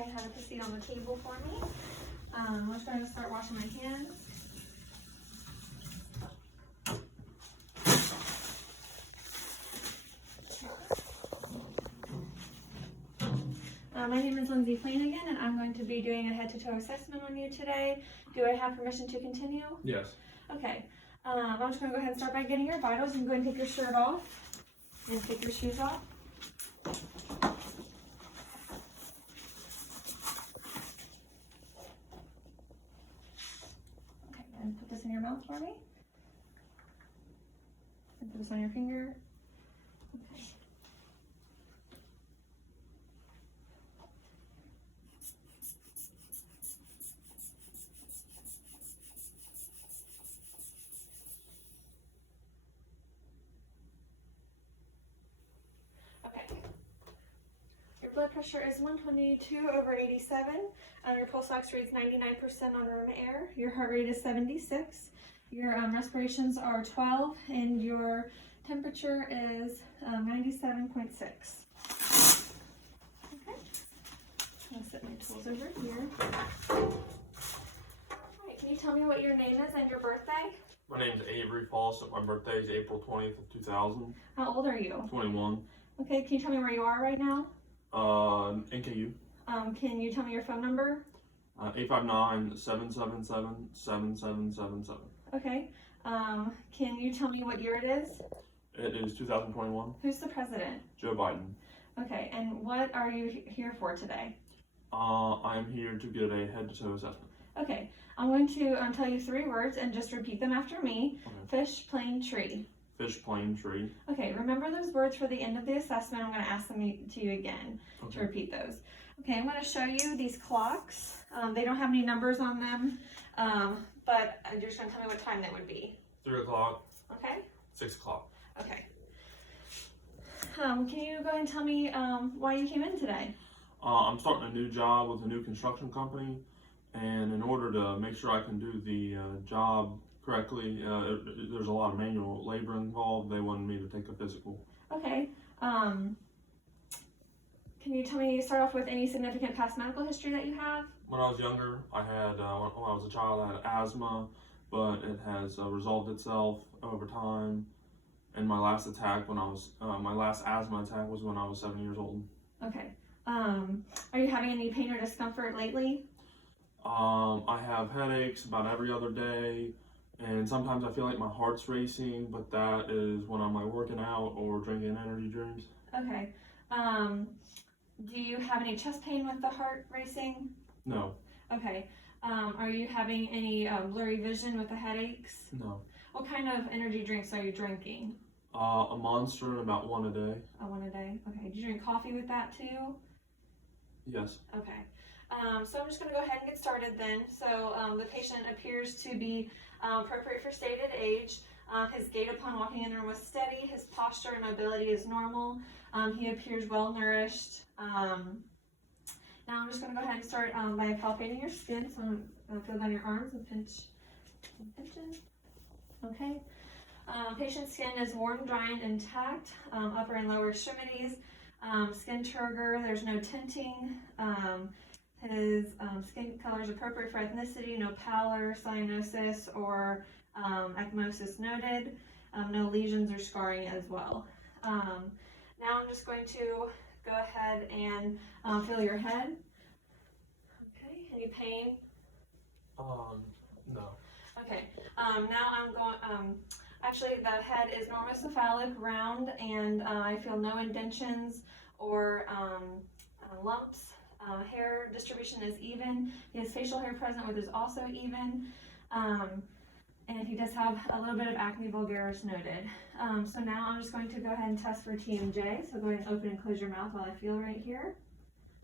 ahead and have a seat on the table for me. I'm just going to start washing my hands. My name is Lindsey Flanagan, and I'm going to be doing a head-to-toe assessment on you today. Do I have permission to continue? Yes. Okay. I'm just going to go ahead and start by getting your vitals. You can go ahead and take your shirt off and take your shoes off. Okay, and put this in your mouth for me. And put this on your finger. Okay. Okay. Your blood pressure is 122/87. Your pulse ox reads 99% on room air. Your heart rate is 76. Your respirations are 12, and your temperature is 97.6. Okay. I'm gonna set my tools over here. All right. Can you tell me what your name is and your birthday? My name is Avery Fawcett. My birthday is April 20th of 2000. How old are you? 21. Okay. Can you tell me where you are right now? NKU. Can you tell me your phone number? 859-777-7777. Okay. Can you tell me what year it is? It is 2021. Who's the president? Joe Biden. Okay. And what are you here for today? I'm here to get a head-to-toe assessment. Okay. I'm going to tell you 3 words and just repeat them after me. Okay. Fish, plane, tree. Fish, plane, tree. Okay. Remember those words for the end of the assessment. I'm going to ask them to you again to repeat those. Okay. I'm going to show you these clocks. They don't have any numbers on them, but you're just going to tell me what time that would be. 3 o'clock. Okay. 6 o'clock. Okay. Can you go ahead and tell me why you came in today? I'm starting a new job with a new construction company, and in order to make sure I can do the job correctly, there's a lot of manual labor involved. They wanted me to take a physical. Okay. Can you tell me, start off with any significant past medical history that you have? When I was younger, I had, when I was a child, I had asthma, but it has resolved itself over time. And my last attack my last asthma attack was when I was 7 years old. Okay. Are you having any pain or discomfort lately? I have headaches about every other day, and sometimes I feel like my heart's racing, but that is when I'm like working out or drinking energy drinks. Okay. Do you have any chest pain with the heart racing? No. Okay. Are you having any blurry vision with the headaches? No. What kind of energy drinks are you drinking? A Monster and about 1 a day. One a day. Okay. Do you drink coffee with that too? Yes. Okay. So I'm just going to go ahead and get started then. So the patient appears to be appropriate for stated age. His gait upon walking in the room was steady. His posture and mobility is normal. He appears well nourished. Now I'm just going to go ahead and start by palpating your skin. So I'm going to feel down your arms and pinch it. Okay. Patient's skin is warm, dry, and intact. Upper and lower extremities. Skin turgor. There's no tinting. His skin color is appropriate for ethnicity. No pallor, cyanosis, or ecchymosis noted. No lesions or scarring as well. Now I'm just going to go ahead and feel your head. Okay, any pain? No. Okay, now I'm going, actually the head is normocephalic, round, and I feel no indentions or lumps. Hair distribution is even. He has facial hair present, which is also even. And he does have a little bit of acne vulgaris noted. So now I'm just going to go ahead and test for TMJ. So go ahead and open and close your mouth while I feel right here.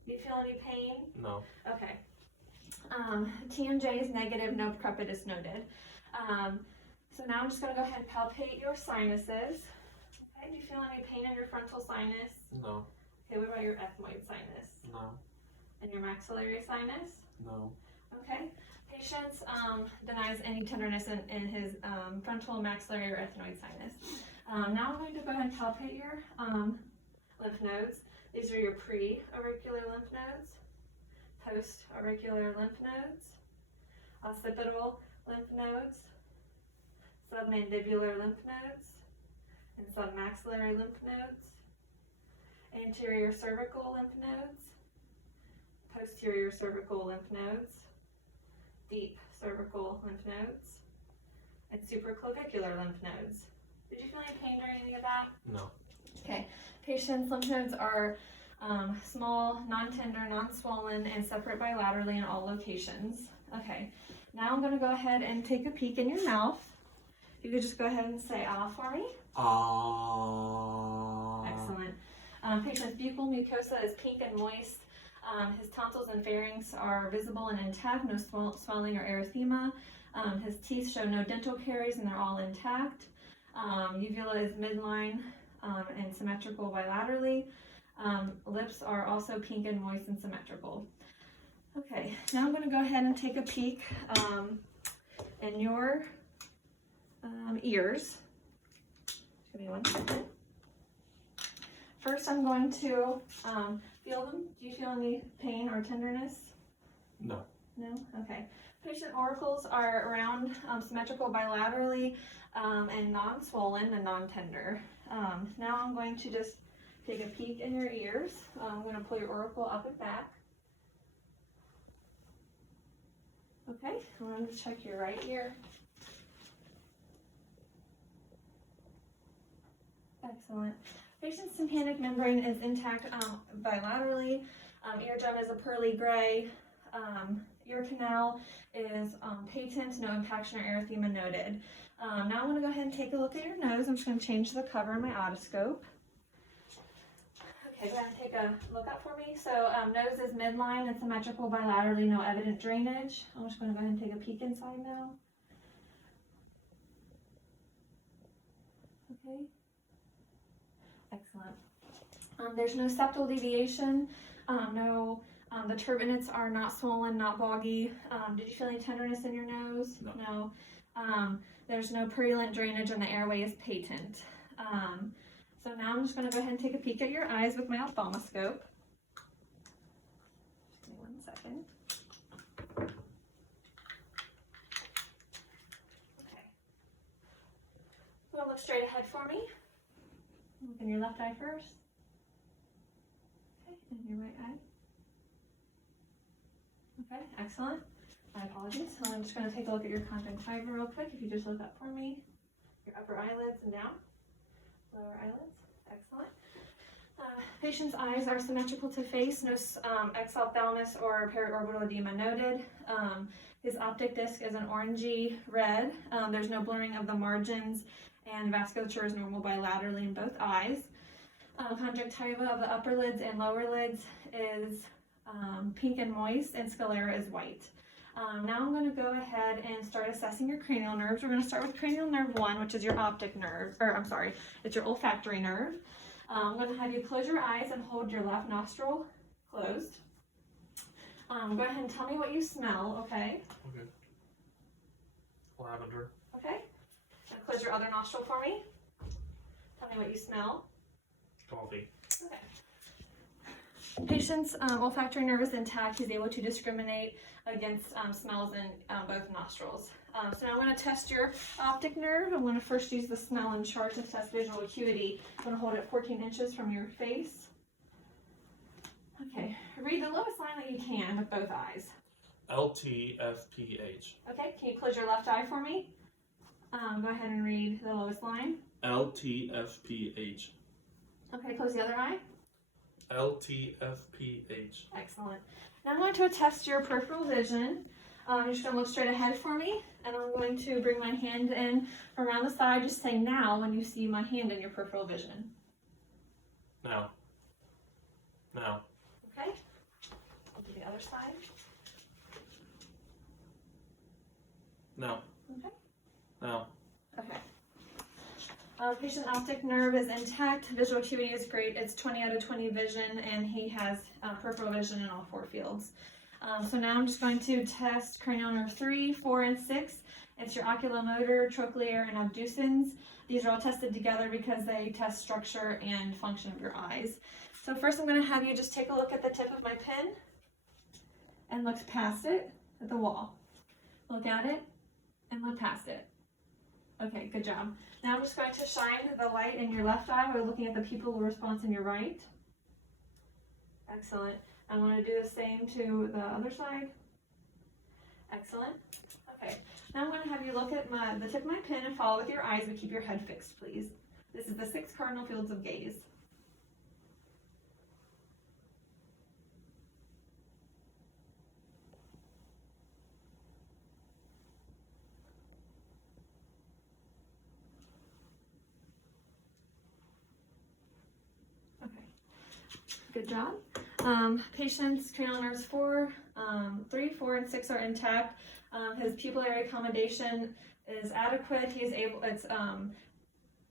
Do you feel any pain? No. Okay. TMJ is negative, no crepitus noted. So now I'm just going to go ahead and palpate your sinuses. Okay, do you feel any pain in your frontal sinus? No. Okay, what about your ethmoid sinus? No. And your maxillary sinus? No. Okay. Patient denies any tenderness in his frontal, maxillary, or ethmoid sinus. Now I'm going to go ahead and palpate your lymph nodes. These are your pre-auricular lymph nodes. post-auricular lymph nodes, occipital lymph nodes, submandibular lymph nodes, and submaxillary lymph nodes, anterior cervical lymph nodes, posterior cervical lymph nodes, deep cervical lymph nodes, and supraclavicular lymph nodes. Did you feel any pain during any of that? No. Okay. Patient's lymph nodes are small, non-tender, non-swollen, and separate bilaterally in all locations. Okay. Now I'm going to go ahead and take a peek in your mouth. You could just go ahead and say ah for me. Ah. Excellent. Patient's buccal mucosa is pink and moist. His tonsils and pharynx are visible and intact, no swelling or erythema. His teeth show no dental caries and they're all intact. Uvula is midline and symmetrical bilaterally. Lips are also pink and moist and symmetrical. Okay, now I'm going to go ahead and take a peek in your ears. Just give me 1 second. First, I'm going to feel them. Do you feel any pain or tenderness? No. No? Okay. Patient auricles are round, symmetrical bilaterally, and non-swollen and non-tender. Now I'm going to just take a peek in your ears. I'm going to pull your auricle up and back. Okay, I'm going to check your right ear. Excellent. Patient's tympanic membrane is intact bilaterally. Eardrum is a pearly gray. Ear canal is patent, no impaction or erythema noted. Now I'm going to go ahead and take a look at your nose. I'm just going to change the cover in my otoscope. Okay, go ahead and take a look up for me. So nose is midline and symmetrical bilaterally, no evident drainage. I'm just going to go ahead and take a peek inside now. Okay. Excellent. There's no septal deviation. The turbinates are not swollen, not boggy. Did you feel any tenderness in your nose? No. No. There's no purulent drainage and the airway is patent. So now I'm just going to go ahead and take a peek at your eyes with my ophthalmoscope. Just give me 1 second. Okay. So look straight ahead for me. Look in your left eye first. Okay, and your right eye. Okay, excellent. My apologies. So I'm just going to take a look at your conjunctiva real quick. If you just look up for me, your upper eyelids and down, lower eyelids. Excellent. Patient's eyes are symmetrical to face, no exophthalmos or periorbital edema noted. His optic disc is an orangey red. There's no blurring of the margins, and vasculature is normal bilaterally in both eyes. Conjunctiva of the upper lids and lower lids is pink and moist, and sclera is white. Now I'm going to go ahead and start assessing your cranial nerves. We're going to start with cranial nerve 1, which is your optic nerve, it's your olfactory nerve. I'm going to have you close your eyes and hold your left nostril closed. Go ahead and tell me what you smell, okay? Okay. Lavender. Okay. And close your other nostril for me. Tell me what you smell. Coffee. Okay. Patient's olfactory nerve is intact. He's able to discriminate against smells in both nostrils. So now I'm going to test your optic nerve. I'm going to first use the smell and chart to test visual acuity. I'm going to hold it 14 inches from your face. Okay, read the lowest line that you can with both eyes. LTFPH. Okay, can you close your left eye for me? Go ahead and read the lowest line. LTFPH. Okay, close the other eye. LTFPH. Excellent. Now I'm going to test your peripheral vision. You're just going to look straight ahead for me, and I'm going to bring my hand in around the side. Just say now when you see my hand in your peripheral vision. Now. Now. Okay. I'll do the other side. Now. Okay. Now. Okay. Patient optic nerve is intact. Visual acuity is great. It's 20 out of 20 vision, and he has peripheral vision in all 4 fields. So now I'm just going to test cranial nerve 3, 4, and 6. It's your oculomotor, trochlear, and abducens. These are all tested together because they test structure and function of your eyes. So first I'm going to have you just take a look at the tip of my pen. and looks past it at the wall. Look at it and look past it. Okay, good job. Now I'm just going to shine the light in your left eye while looking at the pupil response in your right. Excellent. I'm going to do the same to the other side. Excellent. Okay, now I'm going to have you look at the tip of my pen and follow with your eyes, but keep your head fixed, please. This is the 6 cardinal fields of gaze. Okay, good job. Patient's cranial nerves 3, 4, and 6 are intact. His pupillary accommodation is adequate. He is able. It's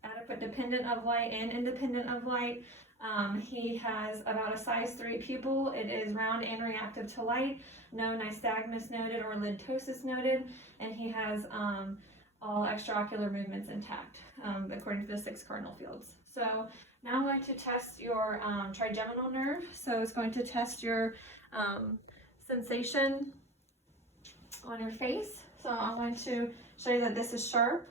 adequate, dependent of light and independent of light. He has about a size 3 pupil. It is round and reactive to light. No nystagmus noted or lidosis noted, and he has all extraocular movements intact, according to the 6 cardinal fields. So now I'm going to test your trigeminal nerve. So it's going to test your sensation on your face. So I'm going to show you that this is sharp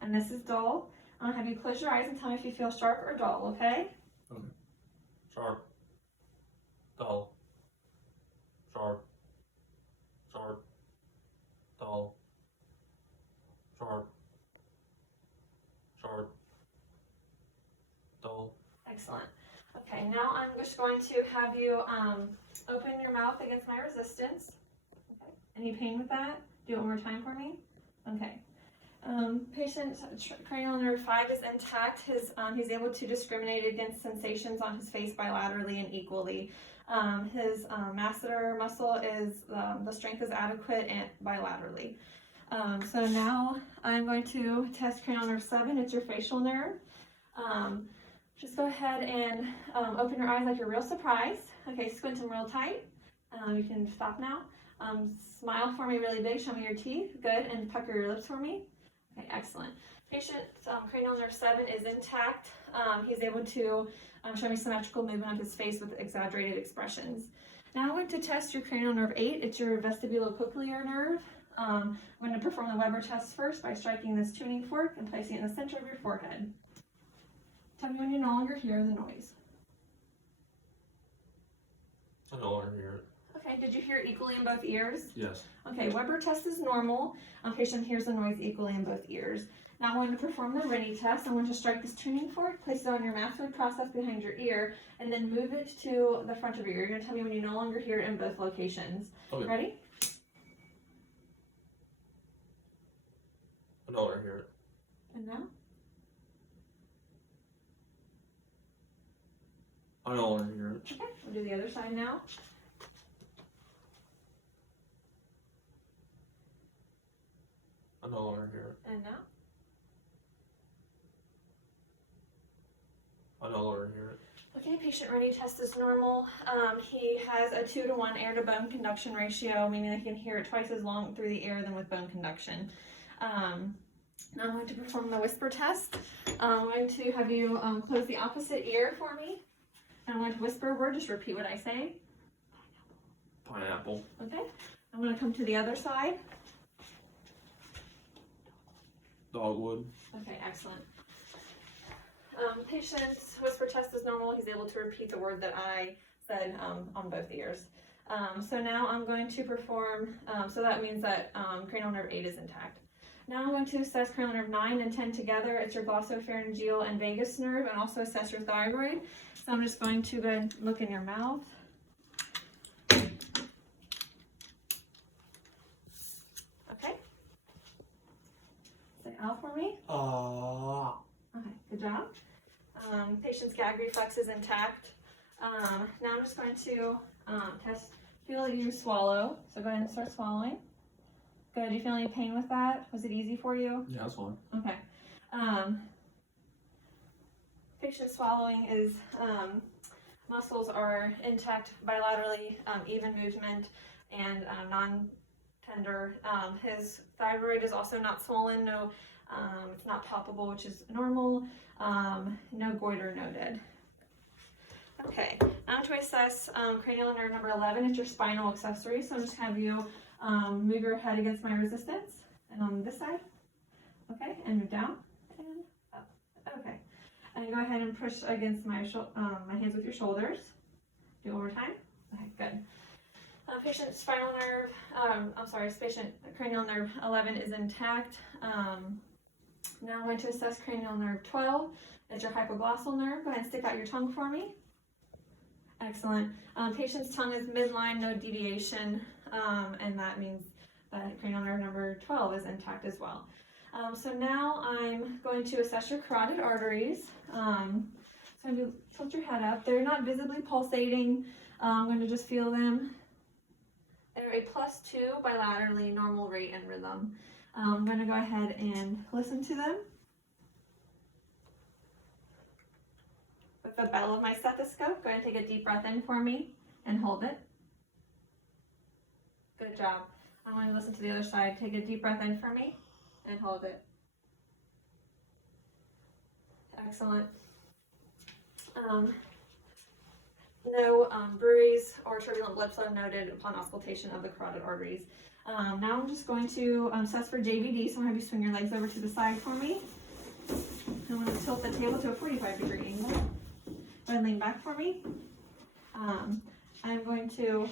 and this is dull. I'm going to have you close your eyes and tell me if you feel sharp or dull, okay? Okay. Sharp. Dull. Sharp. Sharp. Dull. Sharp. Sharp. Dull. Excellent. Okay, now I'm just going to have you open your mouth against my resistance. Okay. Any pain with that? Do it one more time for me. Okay. Patient's cranial nerve 5 is intact. He's able to discriminate against sensations on his face bilaterally and equally. His masseter muscle is, the strength is adequate and bilaterally. So now I'm going to test cranial nerve 7. It's your facial nerve. Just go ahead and open your eyes like you're real surprised. Okay, squint them real tight. You can stop now. Smile for me really big. Show me your teeth. Good. And pucker your lips for me. Okay, excellent. Patient's cranial nerve 7 is intact. He's able to show me symmetrical movement of his face with exaggerated expressions. Now I'm going to test your cranial nerve 8. It's your vestibulocochlear nerve. I'm going to perform the Weber test first by striking this tuning fork and placing it in the center of your forehead. Tell me when you no longer hear the noise. I no longer hear it. Okay, did you hear it equally in both ears? Yes. Okay, Weber test is normal. Patient hears the noise equally in both ears. Now I'm going to perform the Rennie test. I'm going to strike this tuning fork, place it on your mastoid process behind your ear, and then move it to the front of your ear. You're going to tell me when you no longer hear it in both locations. Okay. Ready? I no longer hear it. And now? I no longer hear it. Okay, we'll do the other side now. I no longer hear it. And now? I no longer hear it. Okay, patient Rennie test is normal. He has a 2-to-1 air to bone conduction ratio, meaning that he can hear it twice as long through the air than with bone conduction. Now I'm going to perform the whisper test. I'm going to have you close the opposite ear for me. And I'm going to whisper a word, just repeat what I say. Pineapple. Okay, I'm going to come to the other side. Dogwood. Okay, excellent. Patient's whisper test is normal. He's able to repeat the word that I said on both ears. So now I'm going to perform, so that means that cranial nerve 8 is intact. Now I'm going to assess cranial nerve 9 and 10 together. It's your glossopharyngeal and vagus nerve, and also assess your thyroid. So I'm just going to go ahead and look in your mouth. Okay. Say out for me. Okay, good job. Patient's gag reflex is intact. Now I'm just going to feel you swallow. So go ahead and start swallowing. Good. Do you feel any pain with that? Was it easy for you? Yeah, that's fine. Okay. Patient swallowing is muscles are intact bilaterally, even movement, and non-tender. His thyroid is also not swollen. No, it's not palpable, which is normal. No goiter noted. Okay, now to assess cranial nerve number 11. It's your spinal accessory. So I'm just have you move your head against my resistance, and on this side. Okay, and move down and up. Okay, and go ahead and push against my my hands with your shoulders. Do it one more time. Okay, good. Patient spinal nerve, patient cranial nerve 11 is intact. Now I'm going to assess cranial nerve 12. It's your hypoglossal nerve. Go ahead and stick out your tongue for me. Excellent. Patient's tongue is midline, no deviation, and that means that cranial nerve number 12 is intact as well. So now I'm going to assess your carotid arteries. So you tilt your head up. They're not visibly pulsating. I'm going to just feel them. They're a +2 bilaterally, normal rate and rhythm. I'm going to go ahead and listen to them with the bell of my stethoscope. Go ahead and take a deep breath in for me and hold it. Good job. I'm going to listen to the other side. Take a deep breath in for me and hold it. Excellent. No bruise or turbulent blood flow noted upon auscultation of the carotid arteries. Now I'm just going to assess for JVD, so I'm going to have you swing your legs over to the side for me. I'm going to tilt the table to a 45-degree angle. Go ahead and lean back for me. I'm going to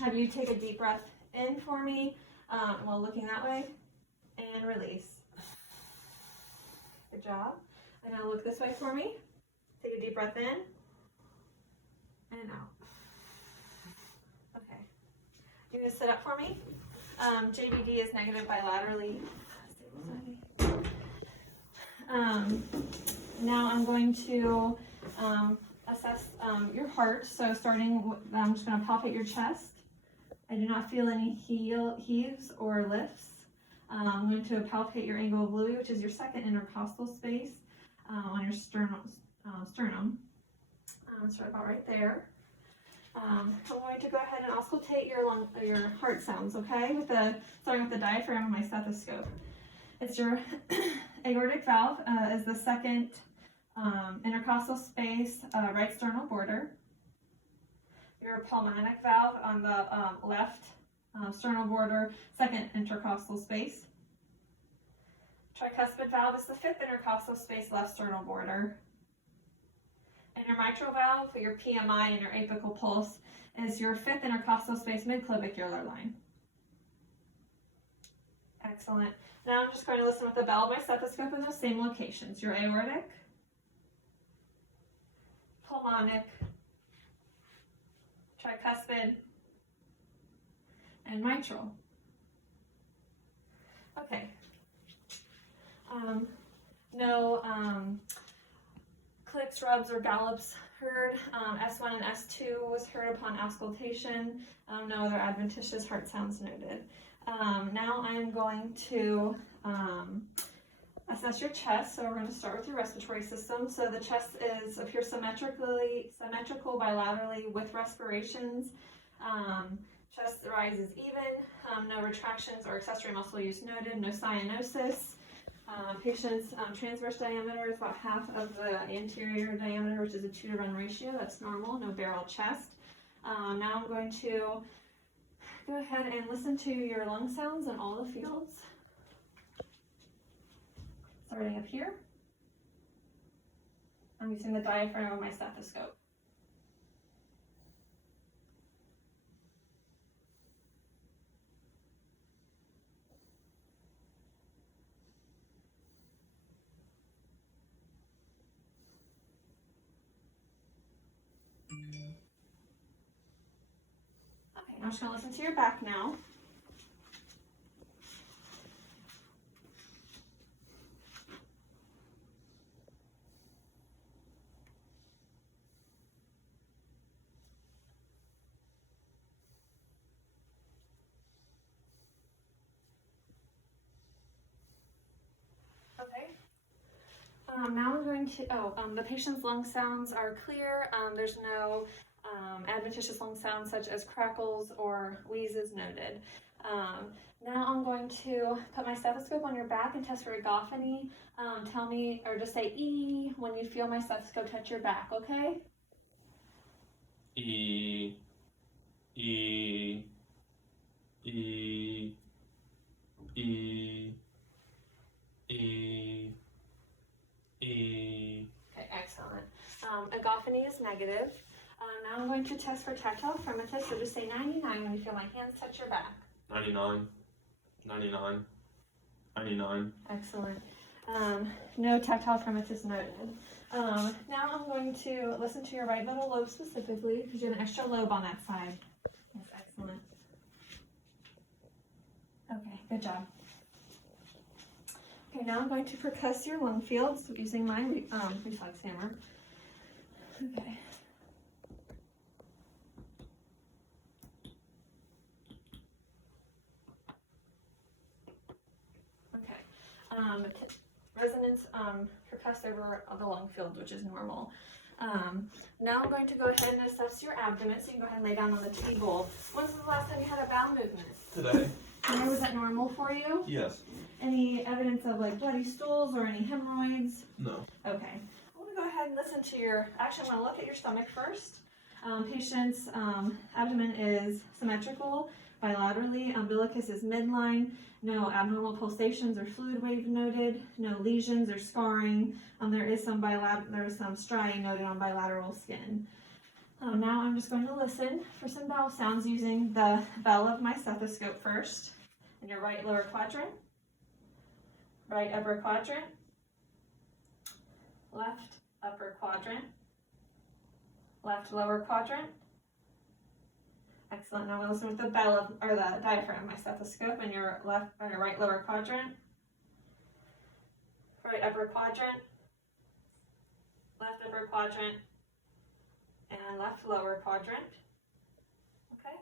have you take a deep breath in for me while looking that way, and release. Good job. And now look this way for me. Take a deep breath in and out. Okay. You're going to sit up for me. JVD is negative bilaterally. Now I'm going to assess your heart. So starting, I'm just going to palpate your chest. I do not feel any heaves or lifts. I'm going to palpate your angle of Louis, which is your second intercostal space on your sternum. Start about right there. I'm going to go ahead and auscultate your heart sounds, okay? Starting with the diaphragm of my stethoscope. It's your aortic valve is the second intercostal space, right sternal border. Your pulmonic valve on the left sternal border, second intercostal space. Tricuspid valve is the fifth intercostal space, left sternal border. And your mitral valve, for your PMI and your apical pulse, is your fifth intercostal space, midclavicular line. Excellent. Now I'm just going to listen with the bell of my stethoscope in those same locations. Your aortic, pulmonic, tricuspid, and mitral. Okay. No clicks, rubs, or gallops heard. S1 and S2 was heard upon auscultation. No other adventitious heart sounds noted. Now I'm going to assess your chest. So we're going to start with your respiratory system. So the chest appears symmetrical bilaterally with respirations. Chest rises even. No retractions or accessory muscle use noted. No cyanosis. Patient's transverse diameter is about half of the anterior diameter, which is a 2-to-1 ratio. That's normal. No barrel chest. Now I'm going to go ahead and listen to your lung sounds in all the fields. Starting up here. I'm using the diaphragm of my stethoscope. Okay, I'm just going to listen to your back now. Okay. Now I'm going to, the patient's lung sounds are clear. There's no adventitious lung sounds such as crackles or wheezes noted. Now I'm going to put my stethoscope on your back and test for egophony. Tell me, or just say E when you feel my stethoscope touch your back, okay? E, E, E, E, E, E. Okay, excellent. Egophony is negative. Now I'm going to test for tactile fremitus, so just say 99 when you feel my hands touch your back. 99, 99, 99. Excellent. No tactile fremitus noted. Now I'm going to listen to your right middle lobe specifically, because you have an extra lobe on that side. Yes, excellent. Okay, good job. Okay, now I'm going to percuss your lung fields using my reflex hammer. Okay. Resonance percussed over the lung field, which is normal. Now I'm going to go ahead and assess your abdomen, so you can go ahead and lay down on the table. When's the last time you had a bowel movement? Today. And was that normal for you? Yes. Any evidence of like bloody stools or any hemorrhoids? No. Okay. I want to go ahead and listen to your, actually I want to look at your stomach first. Patient's abdomen is symmetrical bilaterally, umbilicus is midline, no abnormal pulsations or fluid wave noted, no lesions or scarring. There is some striae noted on bilateral skin. Now I'm just going to listen for some bowel sounds using the bell of my stethoscope first. In your right lower quadrant, right upper quadrant, left upper quadrant, left lower quadrant. Excellent. Now we'll listen with the bell of, or the diaphragm of my stethoscope in your left or your right lower quadrant, right upper quadrant, left upper quadrant, and left lower quadrant. Okay.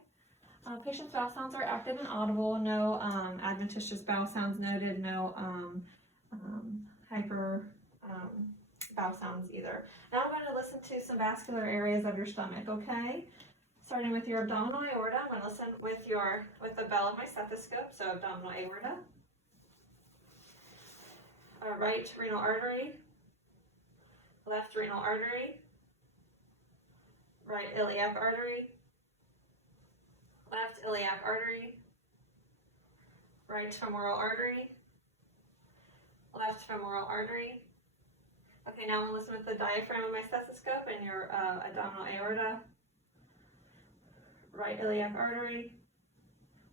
Patient's bowel sounds are active and audible. No adventitious bowel sounds noted. No hyper bowel sounds either. Now I'm going to listen to some vascular areas of your stomach. Okay. Starting with your abdominal aorta, I'm going to listen with the bell of my stethoscope. So abdominal aorta, right renal artery, left renal artery, right iliac artery, left iliac artery, right femoral artery, left femoral artery. Okay, now I'm going to listen with the diaphragm of my stethoscope and your abdominal aorta, right iliac artery,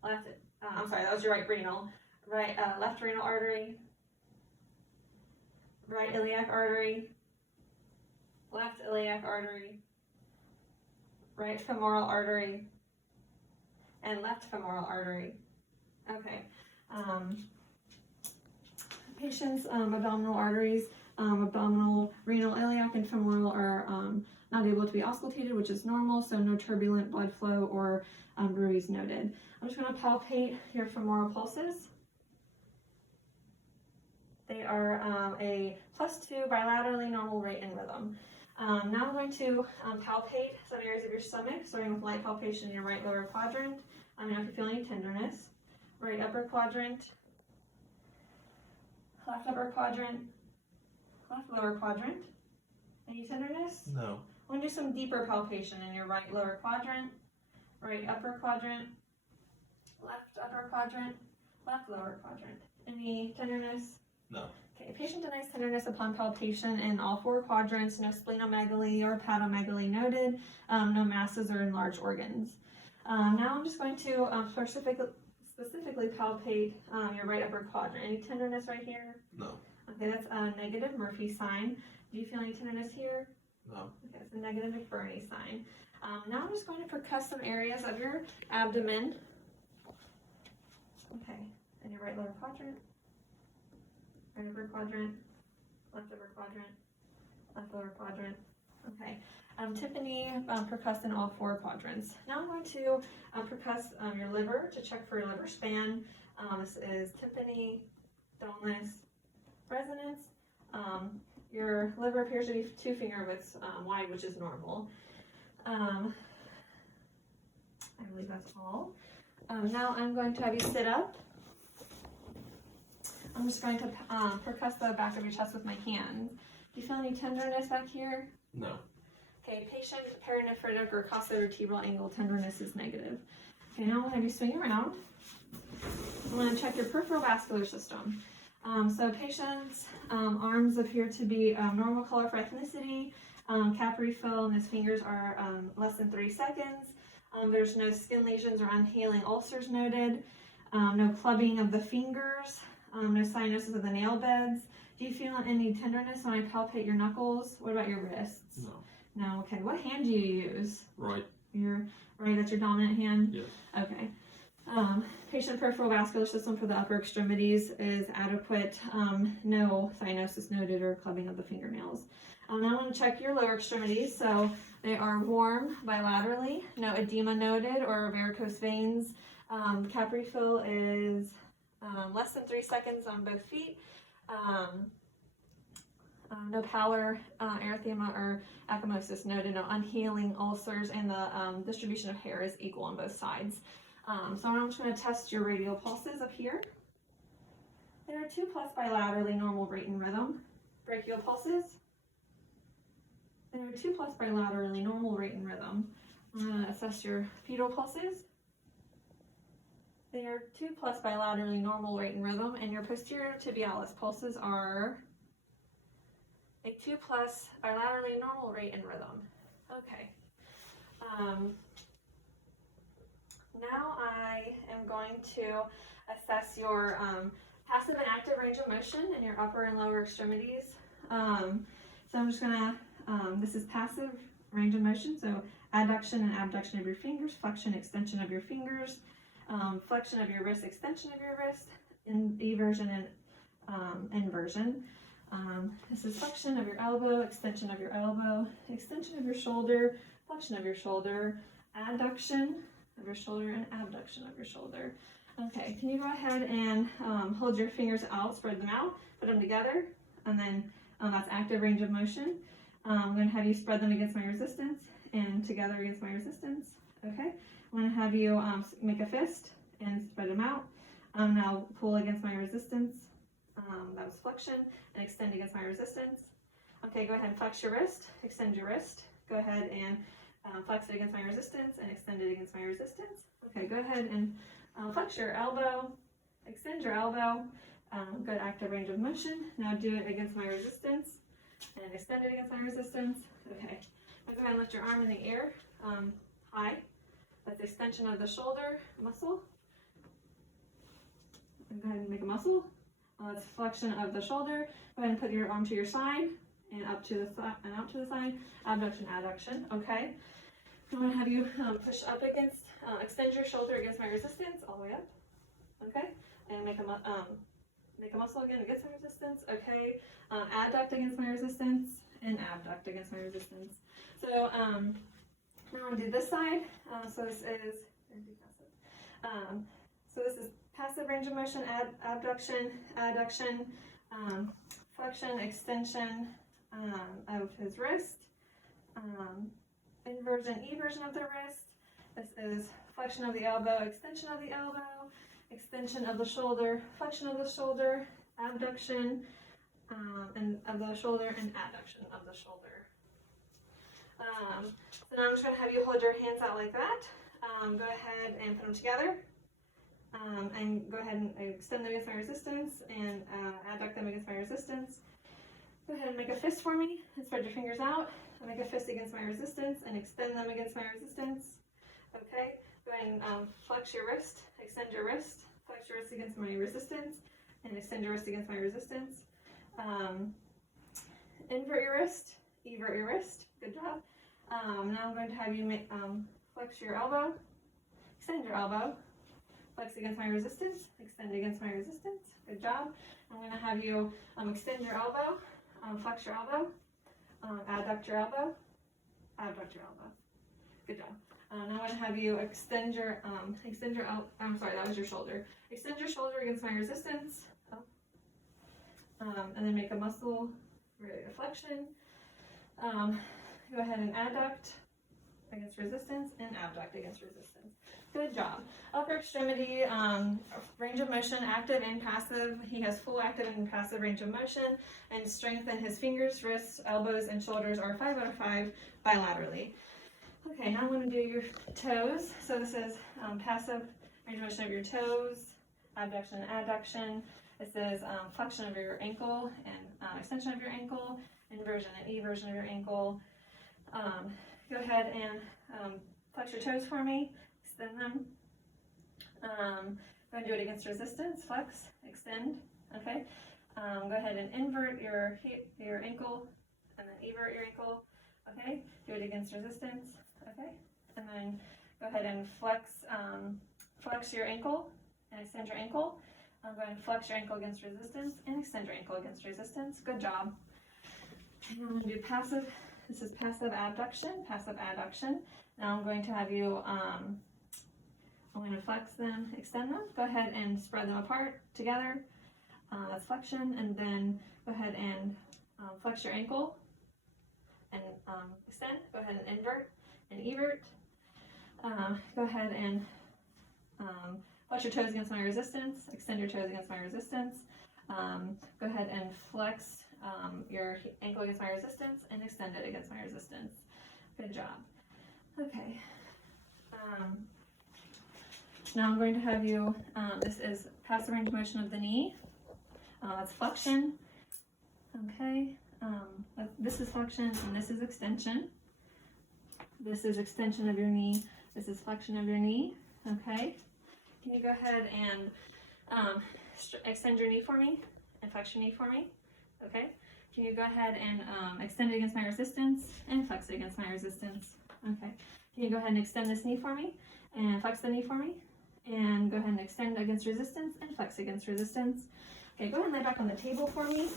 left, I'm sorry, that was your right renal, right, left renal artery, right iliac artery, left iliac artery, right femoral artery, and left femoral artery. Okay. Patient's abdominal arteries, abdominal, renal, iliac, and femoral are not able to be auscultated, which is normal, so no turbulent blood flow or bruits noted. I'm just going to palpate your femoral pulses. They are a +2 bilaterally normal rate and rhythm. Now I'm going to palpate some areas of your stomach, starting with light palpation in your right lower quadrant. Let me know if you feel any tenderness. Right upper quadrant, left upper quadrant, left lower quadrant. Any tenderness? No. I want to do some deeper palpation in your right lower quadrant, right upper quadrant, left upper quadrant, left lower quadrant. Any tenderness? No. Okay, patient denies tenderness upon palpation in all 4 quadrants, no splenomegaly or hepatomegaly noted, no masses or enlarged organs. Now I'm just going to specifically palpate your right upper quadrant. Any tenderness right here? No. Okay, that's a negative Murphy sign. Do you feel any tenderness here? No. Okay, it's a negative McBurney sign. Now I'm just going to percuss some areas of your abdomen. Okay, in your right lower quadrant, right upper quadrant, left upper quadrant, left lower quadrant. Okay, tympani percussed in all 4 quadrants. Now I'm going to percuss your liver to check for your liver span. This is tympani, doneness, resonance. Your liver appears to be 2 finger widths wide, which is normal. I believe that's all. Now I'm going to have you sit up. I'm just going to percuss the back of your chest with my hands. Do you feel any tenderness back here? No. Okay, patient perinephritic or costovertebral angle tenderness is negative. Okay, now I'm going to have you swing around. I'm going to check your peripheral vascular system. So patient's arms appear to be normal color for ethnicity. Capillary fill in his fingers are less than 3 seconds. There's no skin lesions or unhealing ulcers noted. No clubbing of the fingers. No cyanosis of the nail beds. Do you feel any tenderness when I palpate your knuckles? What about your wrists? No. No, okay. What hand do you use? Right. Your right, that's your dominant hand? Yes. Okay. Patient peripheral vascular system for the upper extremities is adequate. No cyanosis noted or clubbing of the fingernails. Now I want to check your lower extremities. So they are warm bilaterally, no edema noted or varicose veins. Capillary fill is less than 3 seconds on both feet. No pallor, erythema, or ecchymosis noted. No unhealing ulcers, and the distribution of hair is equal on both sides. So I'm just going to test your radial pulses up here. There are 2+ bilaterally normal rate and rhythm. Brachial pulses. There are 2+ bilaterally normal rate and rhythm. I'm going to assess your pedal pulses. They are 2+ bilaterally normal rate and rhythm, and your posterior tibialis pulses are a 2+ bilaterally normal rate and rhythm. Okay. Now I am going to assess your passive and active range of motion in your upper and lower extremities. So I'm just gonna, this is passive range of motion, so adduction and abduction of your fingers, flexion, extension of your fingers, flexion of your wrist, extension of your wrist, eversion and inversion. This is flexion of your elbow, extension of your elbow, extension of your shoulder, flexion of your shoulder, adduction of your shoulder, and abduction of your shoulder. Okay, can you go ahead and hold your fingers out, spread them out, put them together, and then that's active range of motion. I'm going to have you spread them against my resistance and together against my resistance. Okay, I'm going to have you make a fist and spread them out. Now pull against my resistance. That was flexion, and extend against my resistance. Okay, go ahead and flex your wrist, extend your wrist. Go ahead and flex it against my resistance and extend it against my resistance. Okay, go ahead and flex your elbow, extend your elbow. Good active range of motion. Now do it against my resistance and extend it against my resistance. Okay, now go ahead and lift your arm in the air high. That's the extension of the shoulder muscle. And go ahead and make a muscle. That's flexion of the shoulder. Go ahead and put your arm to your side and up to the side and out to the side. Abduction, adduction. Okay. I'm going to have you push up against, extend your shoulder against my resistance all the way up. Okay. And make a muscle again against my resistance. Okay. Adduct against my resistance and abduct against my resistance. So now I'm going to do this side. So this is passive range of motion, abduction, adduction, flexion, extension of his wrist, inversion, eversion of the wrist. This is flexion of the elbow, extension of the elbow, extension of the shoulder, flexion of the shoulder, abduction and of the shoulder, and adduction of the shoulder. So now I'm just going to have you hold your hands out like that. Go ahead and put them together. And go ahead and extend them against my resistance and adduct them against my resistance. Go ahead and make a fist for me and spread your fingers out. And make a fist against my resistance and extend them against my resistance. Okay, go ahead and flex your wrist, extend your wrist, flex your wrist against my resistance, and extend your wrist against my resistance. Invert your wrist, evert your wrist. Good job. Now I'm going to have you make, flex your elbow, extend your elbow. Flex against my resistance, extend against my resistance. Good job. I'm going to have you extend your elbow, flex your elbow, adduct your elbow, abduct your elbow. Good job. Now I'm going to have you extend your I'm sorry, that was your shoulder. Extend your shoulder against my resistance, and then make a muscle flexion. Go ahead and adduct against resistance, and abduct against resistance. Good job. Upper extremity, range of motion, active and passive. He has full active and passive range of motion, and strength in his fingers, wrists, elbows, and shoulders are 5 out of 5 bilaterally. Okay, now I'm going to do your toes. So this is passive range of motion of your toes, abduction and adduction. This is flexion of your ankle and extension of your ankle, inversion and eversion of your ankle. Go ahead and flex your toes for me, extend them. Go ahead and do it against resistance, flex, extend, okay? Go ahead and invert your ankle, and then evert your ankle, okay? Do it against resistance, okay? And then go ahead and flex your ankle and extend your ankle. Go ahead and flex your ankle against resistance and extend your ankle against resistance. Good job. And I'm going to do passive. This is passive abduction, passive adduction. Now I'm going to have you, I'm going to flex them, extend them. Go ahead and spread them apart together. That's flexion. And then go ahead and flex your ankle and extend. Go ahead and invert and evert. Go ahead and flex your toes against my resistance. Extend your toes against my resistance. Go ahead and flex your ankle against my resistance and extend it against my resistance. Good job. Okay. Now I'm going to have you, this is passive range of motion of the knee. That's flexion. Okay. This is flexion and this is extension. This is extension of your knee. This is flexion of your knee. Okay. Can you go ahead and extend your knee for me and flex your knee for me? Okay. Can you go ahead and extend it against my resistance and flex it against my resistance? Okay. Can you go ahead and extend this knee for me and flex the knee for me? And go ahead and extend against resistance and flex against resistance. Okay, go ahead and lay back on the table for me.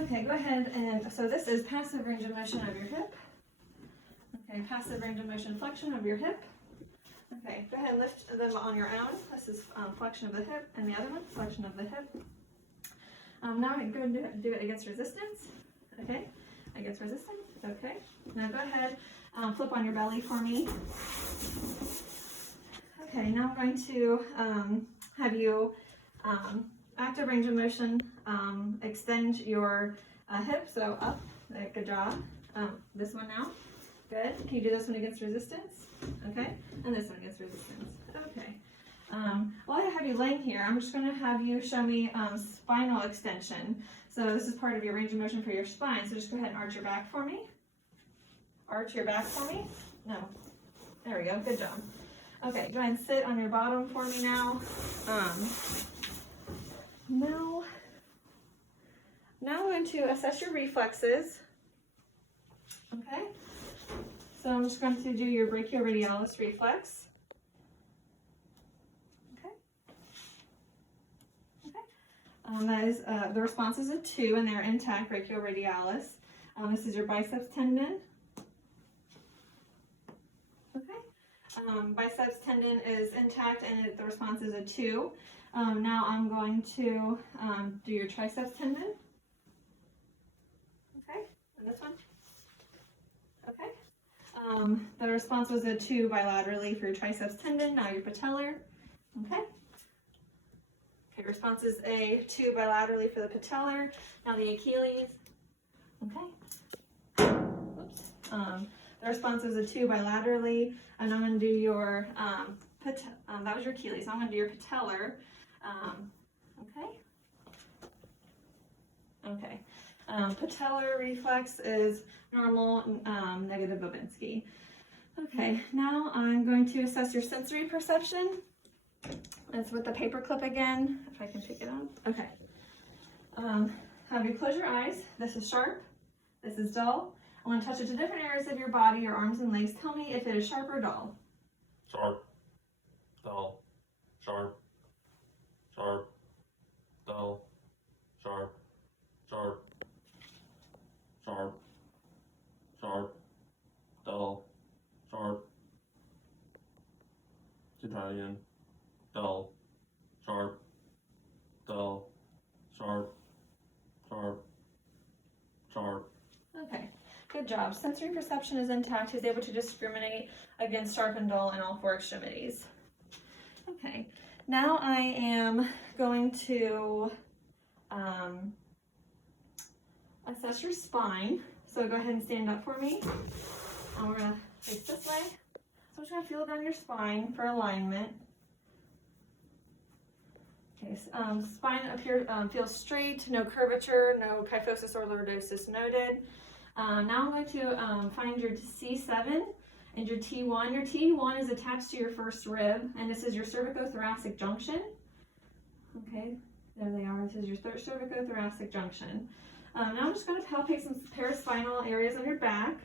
Okay, go ahead and, so this is passive range of motion of your hip. Okay, passive range of motion flexion of your hip. Okay, go ahead and lift them on your own. This is flexion of the hip, and the other one, flexion of the hip. Now I'm going to do it against resistance. Okay, against resistance. Okay, now go ahead, flip on your belly for me. Okay, now I'm going to have you active range of motion, extend your hip, so up, good job. This one now, good. Can you do this one against resistance? Okay, and this one against resistance. Okay. While I have you laying here, I'm just going to have you show me spinal extension. So this is part of your range of motion for your spine, so just go ahead and arch your back for me. Arch your back for me. No. There we go, good job. Okay, go ahead and sit on your bottom for me now. Now I'm going to assess your reflexes. Okay, so I'm just going to do your brachioradialis reflex. Okay. That is, the response is a 2 and they're intact, brachioradialis. This is your biceps tendon. Okay. Biceps tendon is intact and the response is a 2. Now I'm going to do your triceps tendon. Okay, and this one. Okay. The response was a 2 bilaterally for your triceps tendon. Now your patellar. Okay. Okay, response is a 2 bilaterally for the patellar. Now the Achilles. Okay. Oops. The response was a 2 bilaterally, and I'm going to do your that was your Achilles. So I'm going to do your patellar. Okay. Okay. Patellar reflex is normal, negative Babinski. Okay, now I'm going to assess your sensory perception. It's with the paper clip again, if I can pick it up. Okay. Have you close your eyes. This is sharp. This is dull. I want to touch it to different areas of your body, your arms and legs. Tell me if it is sharp or dull. Sharp, dull, sharp, sharp, dull, sharp, sharp, sharp, sharp, dull, sharp. Try again. Dull, sharp, dull, sharp, sharp, sharp. Okay, good job. job. Sensory perception is intact. He's able to discriminate against sharp and dull in all 4 extremities. Okay, now I am going to assess your spine. So go ahead and stand up for me. And we're gonna face this way. So I'm just gonna feel down your spine for alignment. Okay, spine feels straight, no curvature, no kyphosis or lordosis noted. Now I'm going to find your C7 and your T1. Your T1 is attached to your first rib, and this is your cervicothoracic junction. Okay, there they are. This is your cervicothoracic junction. Now I'm just going to palpate some paraspinal areas on your back.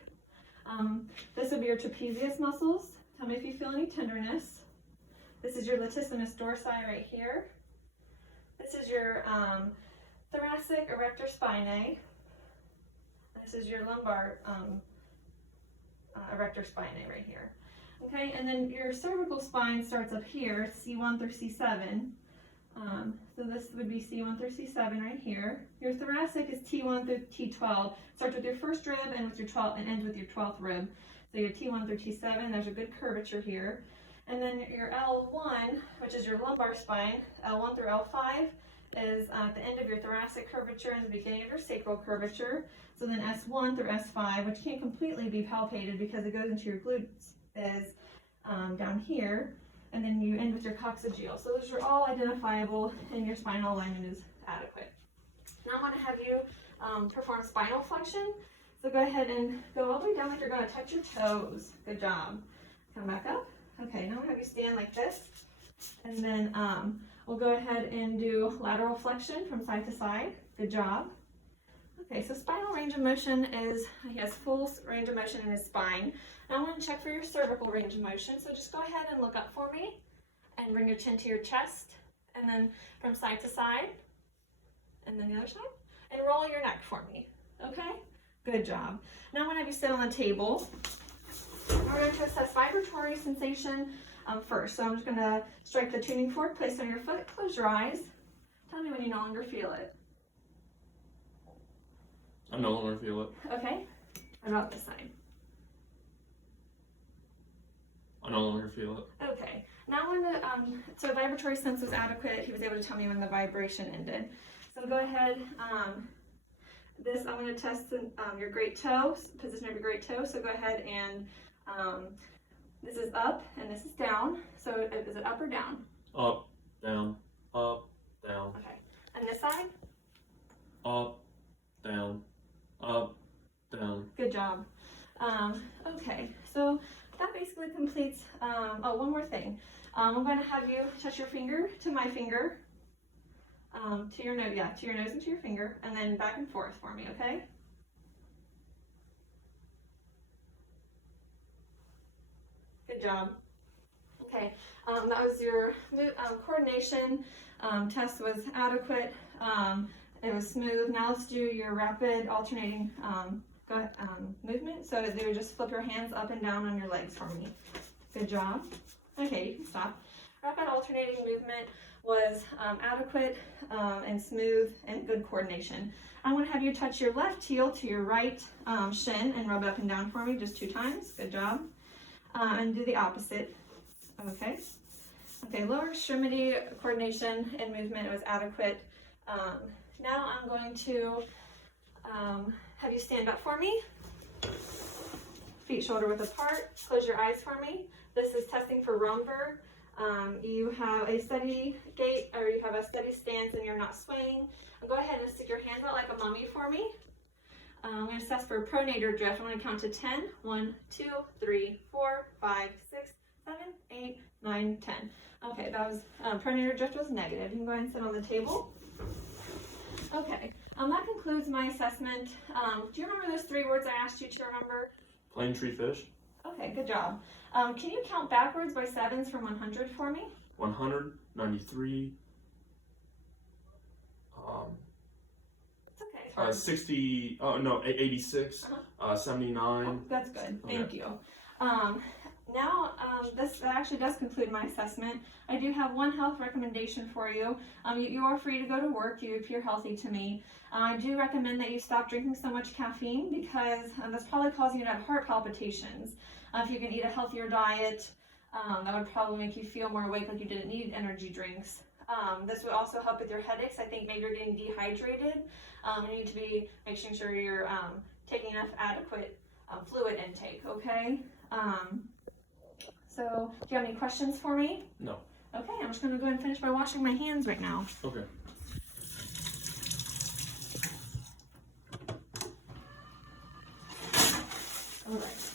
This would be your trapezius muscles. Tell me if you feel any tenderness. This is your latissimus dorsi right here. This is your thoracic erector spinae. This is your lumbar erector spinae right here. Okay, and then your cervical spine starts up here, C1 through C7. So this would be C1 through C7 right here. Your thoracic is T1 through T12. Starts with your first rib and with your 12th and ends with your 12th rib. So your T1 through T7. There's a good curvature here. And then your L1, which is your lumbar spine, L1 through L5 is at the end of your thoracic curvature and the beginning of your sacral curvature. So then S1 through S5, which can't completely be palpated because it goes into your glutes, is down here. And then you end with your coccygeal. So those are all identifiable and your spinal alignment is adequate. Now I'm going to have you perform spinal flexion. So go ahead and go all the way down like you're going to touch your toes. Good job. Come back up. Okay, now I'll have you stand like this. And then we'll go ahead and do lateral flexion from side to side. Good job. Okay, so spinal range of motion is, he has full range of motion in his spine. Now I want to check for your cervical range of motion. So just go ahead and look up for me and bring your chin to your chest. And then from side to side. And then the other side. And roll your neck for me. Okay? Good job. Now I'm going to have you sit on the table. We're going to assess vibratory sensation first. So I'm just going to strike the tuning fork, place it on your foot, close your eyes. Tell me when you no longer feel it. I no longer feel it. Okay. What about this side? I no longer feel it. Okay. Now when the so vibratory sense was adequate, he was able to tell me when the vibration ended. So go ahead. I'm going to test your great toe, position of your great toe. So go ahead and this is up and this is down. So is it up or down? Up, down, up, down. Okay. And this side? Up, down, up, down. Good job. Okay, so that basically completes, oh, one more thing. I'm going to have you touch your finger to my finger, to your nose, yeah, to your nose and to your finger, and then back and forth for me, okay? Good job. Okay, that was your coordination test was adequate. It was smooth. Now let's do your rapid alternating movement. So they would just flip your hands up and down on your legs for me. Good job. Okay, you can stop. Rapid alternating movement was adequate and smooth and good coordination. I'm going to have you touch your left heel to your right shin and rub it up and down for me just 2 times. Good job. And do the opposite. Okay. Okay, lower extremity coordination and movement was adequate. Now I'm going to have you stand up for me. Feet shoulder width apart. Close your eyes for me. This is testing for rumbar. You have a steady gait or you have a steady stance and you're not swaying. Go ahead and stick your hands out like a mummy for me. I'm going to assess for pronator drift. I'm going to count to 10. 1, 2, 3, 4, 5, 6, 7, 8, 9, 10. Okay, that was pronator drift was negative. You can go ahead and sit on the table. Okay, that concludes my assessment. Do you remember those 3 words I asked you to remember? Plain tree fish. Okay, good job. Can you count backwards by 7s from 100 for me? 100, 93, It's okay. 60, oh no, 86, 79. Oh, that's good. Okay. Thank you. Now This actually does conclude my assessment. I do have one health recommendation for you. You are free to go to work. You appear healthy to me. I do recommend that you stop drinking so much caffeine because that's probably causing you to have heart palpitations. If you can eat a healthier diet, that would probably make you feel more awake, like you didn't need energy drinks. This would also help with your headaches. I think maybe you're getting dehydrated. You need to be making sure you're taking enough adequate fluid intake, okay? So, do you have any questions for me? No. Okay, I'm just going to go ahead and finish by washing my hands right now. Okay. All right.